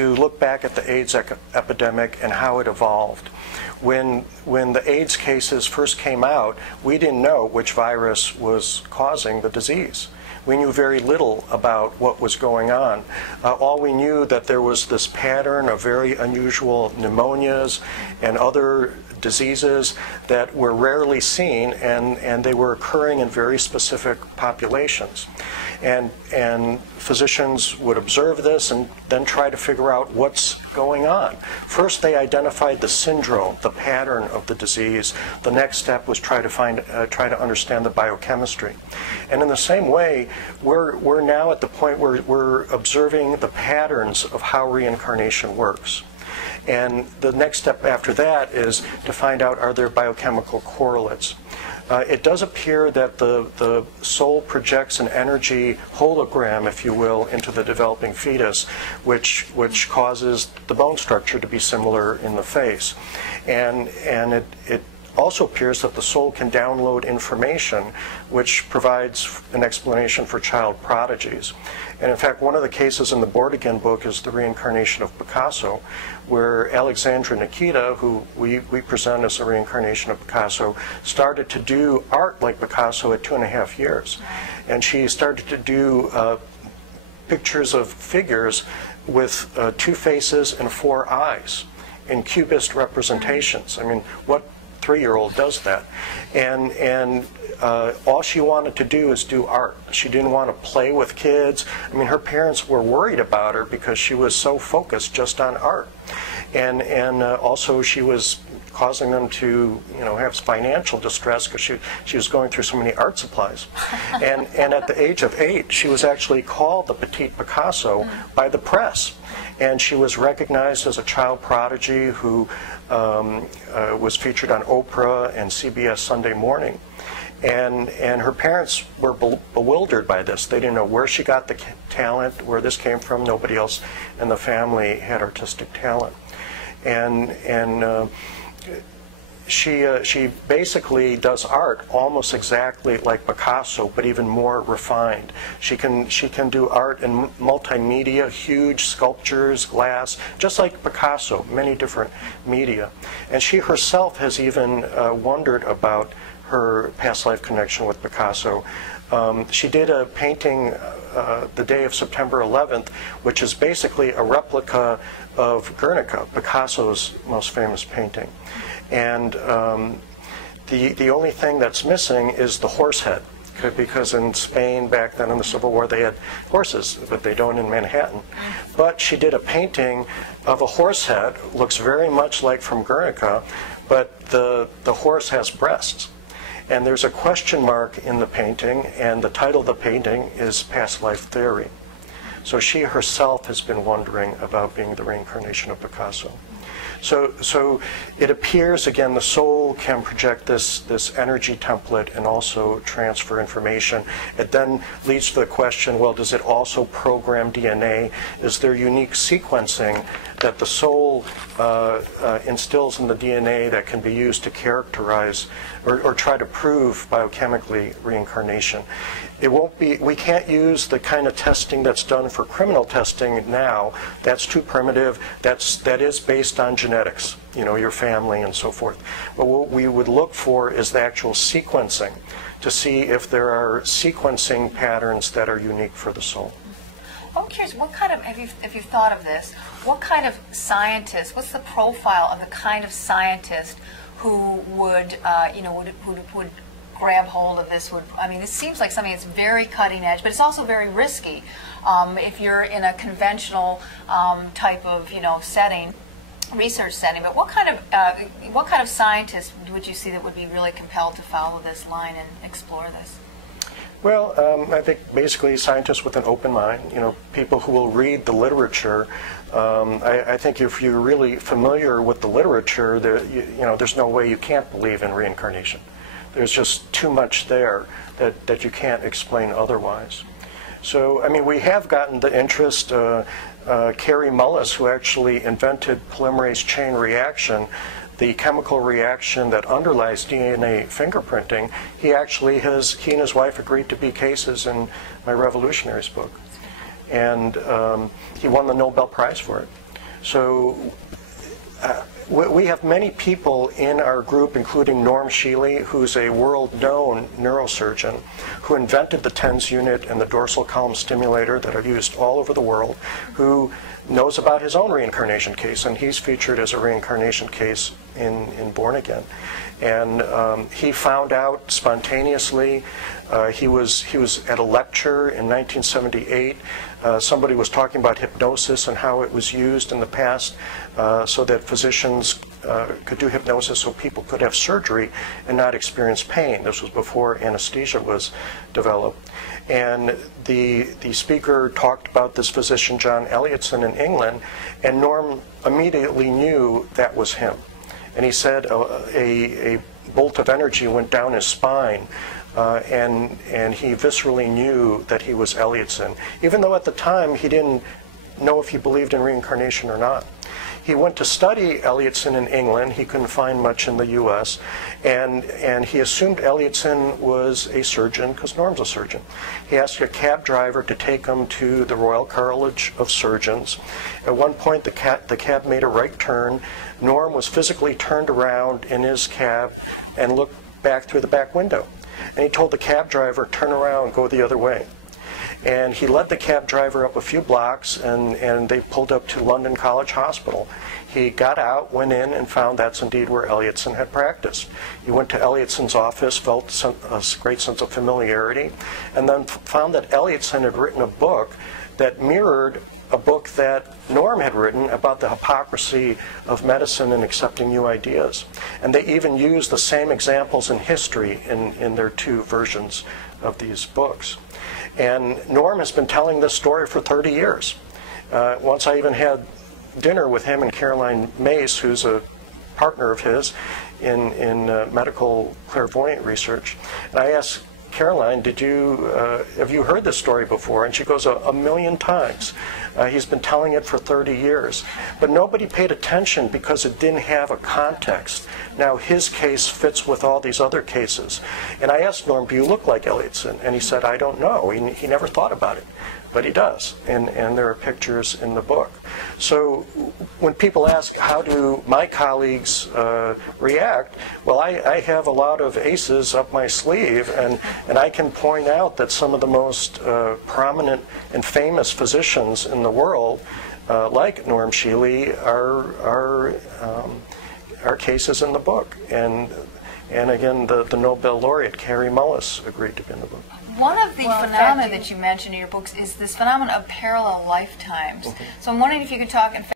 to look back at the AIDS epidemic and how it evolved. When the AIDS cases first came out, we didn't know which virus was causing the disease. We knew very little about what was going on. All we knew that there was this pattern of very unusual pneumonias and other diseases that were rarely seen, and they were occurring in very specific populations. And physicians would observe this and then try to figure out what's going on. First, they identified the syndrome, the pattern of the disease. The next step was try to understand the biochemistry. And in the same way, we're now at the point where we're observing the patterns of how reincarnation works. And the next step after that is to find out, are there biochemical correlates? It does appear that the soul projects an energy hologram, if you will, into the developing fetus, which causes the bone structure to be similar in the face. And it also appears that the soul can download information, which provides an explanation for child prodigies. And in fact, one of the cases in the Board Again book is the reincarnation of Picasso, where Alexandra Nikita, who we present as a reincarnation of Picasso, started to do art like Picasso at 2.5 years. And she started to do pictures of figures with 2 faces and 4 eyes in cubist representations. I mean, what 3-year-old does that? And all she wanted to do is do art. She didn't want to play with kids. I mean, her parents were worried about her because she was so focused just on art. And also she was causing them to, have financial distress because she was going through so many art supplies. And at the age of 8, she was actually called the Petite Picasso by the press. And she was recognized as a child prodigy who was featured on Oprah and CBS Sunday Morning. And her parents were bewildered by this. They didn't know where she got the talent, where this came from. Nobody else in the family had artistic talent. And she basically does art almost exactly like Picasso, but even more refined. She can do art in multimedia, huge sculptures, glass, just like Picasso, many different media. And she herself has even wondered about her past life connection with Picasso. She did a painting the day of September 11th, which is basically a replica of Guernica, Picasso's most famous painting. And the only thing that's missing is the horse head, because in Spain back then in the Civil War they had horses, but they don't in Manhattan. But she did a painting of a horse head, looks very much like from Guernica, but the horse has breasts. And there's a question mark in the painting, and the title of the painting is Past Life Theory. So she herself has been wondering about being the reincarnation of Picasso. So it appears, again, the soul can project this energy template and also transfer information. It then leads to the question, well, does it also program DNA? Is there unique sequencing that the soul instills in the DNA that can be used to characterize or try to prove biochemically reincarnation? It won't be, we can't use the kind of testing that's done for criminal testing now. That's too primitive. That is based on genetics, your family and so forth. But what we would look for is the actual sequencing to see if there are sequencing patterns that are unique for the soul. I'm curious, what kind of, if you've thought of this, what kind of scientist, what's the profile of the kind of scientist who would, would grab hold of this? I mean, this seems like something that's very cutting edge, but it's also very risky. If you're in a conventional type of, setting, research setting, but what kind of scientist would you see that would be really compelled to follow this line and explore this? Well, I think basically scientists with an open mind, people who will read the literature. I think if you're really familiar with the literature, there's no way you can't believe in reincarnation. There's just too much there that you can't explain otherwise. So, I mean, we have gotten the interest. Kary Mullis, who actually invented polymerase chain reaction, the chemical reaction that underlies DNA fingerprinting, he and his wife agreed to be cases in my Revolutionaries book. And he won the Nobel Prize for it. So we have many people in our group, including Norm Shealy, who's a world-known neurosurgeon, who invented the TENS unit and the dorsal column stimulator that are used all over the world, who knows about his own reincarnation case, and he's featured as a reincarnation case in Born Again. And he found out spontaneously. He was at a lecture in 1978. Somebody was talking about hypnosis and how it was used in the past so that physicians could do hypnosis so people could have surgery and not experience pain. This was before anesthesia was developed. And the speaker talked about this physician, John Elliotson, in England, and Norm immediately knew that was him. And he said a bolt of energy went down his spine, and he viscerally knew that he was Elliotson, even though at the time he didn't know if he believed in reincarnation or not. He went to study Elliotson in England. He couldn't find much in the U.S., and he assumed Elliotson was a surgeon because Norm's a surgeon. He asked a cab driver to take him to the Royal College of Surgeons. At one point, the cab made a right turn. Norm was physically turned around in his cab and looked back through the back window. And he told the cab driver, "Turn around, go the other way." And he led the cab driver up a few blocks, and they pulled up to London College Hospital. He got out, went in, and found that's indeed where Elliotson had practiced. He went to Elliotson's office, felt a great sense of familiarity, and then found that Elliotson had written a book that mirrored a book that Norm had written about the hypocrisy of medicine and accepting new ideas. And they even used the same examples in history in their two versions of these books. And Norm has been telling this story for 30 years. Once I even had dinner with him and Caroline Mace, who's a partner of his in medical clairvoyant research. And I asked Caroline, have you heard this story before? And she goes, a million times. He's been telling it for 30 years. But nobody paid attention because it didn't have a context. Now his case fits with all these other cases. And I asked Norm, do you look like Elliotson? And he said, I don't know. He never thought about it. But he does, and there are pictures in the book. So when people ask, how do my colleagues react? Well, I have a lot of aces up my sleeve, and I can point out that some of the most prominent and famous physicians in the world, like Norm Shealy, are cases in the book. And again, the Nobel laureate, Carrie Mullis, agreed to be in the book. One of the phenomena that you mentioned in your books is this phenomenon of parallel lifetimes. So I'm wondering if you could talk, in fact,